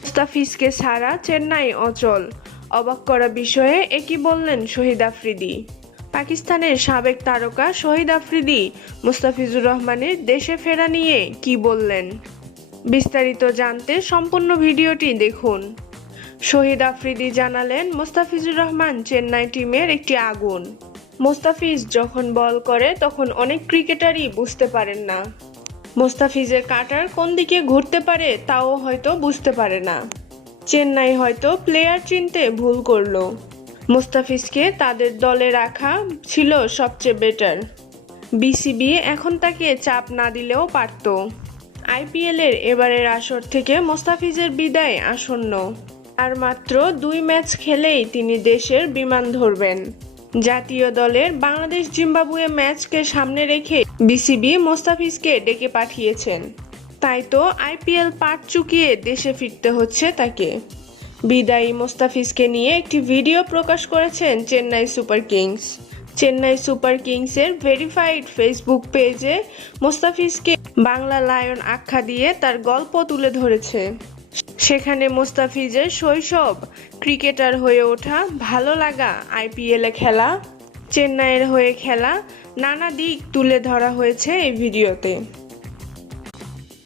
মুস্তাফিজকে ছাড়া চেন্নাই অচল। অবাক করা বিষয়ে একই বললেন শহীদ আফ্রিদি। পাকিস্তানের সাবেক তারকা শহীদ আফ্রিদি মুস্তাফিজুর রহমানের দেশে ফেরা নিয়ে কি বললেন? বিস্তারিত জানতে সম্পূর্ণ ভিডিওটি দেখুন। শহীদ আফ্রিদি জানালেন, মোস্তাফিজুর রহমান চেন্নাই টিমের একটি আগুন। মোস্তাফিজ যখন বল করে, তখন অনেক ক্রিকেটারই বুঝতে পারেন না। মোস্তাফিজের কাটার কোন দিকে ঘুরতে পারে তাও হয়তো বুঝতে পারে না। চেন্নাই হয়তো প্লেয়ার চিনতে ভুল করল। মোস্তাফিজকে তাদের দলে রাখা ছিল সবচেয়ে বেটার বিসিবি এখন তাকে চাপ না দিলেও পারত। আইপিএলের এবারের আসর থেকে মোস্তাফিজের বিদায় আসন্ন। আর মাত্র দুই ম্যাচ খেলেই তিনি দেশের বিমান ধরবেন। জাতীয় দলের বাংলাদেশ জিম্বাবুয়ে ম্যাচকে সামনে রেখে বিসিবি মোস্তাফিজকে ডেকে পাঠিয়েছেন। তাই তো আইপিএল পাট চুকিয়ে দেশে ফিরতে হচ্ছে তাকে। বিদায়ী মোস্তাফিজকে নিয়ে একটি ভিডিও প্রকাশ করেছেন Chennai Super Kings. Chennai Super কিংসের ভেরিফাইড ফেসবুক পেজে মোস্তাফিজকে বাংলা লায়ন আখ্যা দিয়ে তার গল্প তুলে ধরেছে। সেখানে মোস্তাফিজের শৈশব। ক্রিকেটার হয়ে ওঠা ভালো লাগা আইপিএলে খেলা, চেন্নাইয়ের হয়ে খেলা, নানা দিক তুলে ধরা হয়েছে এই ভিডিওতে।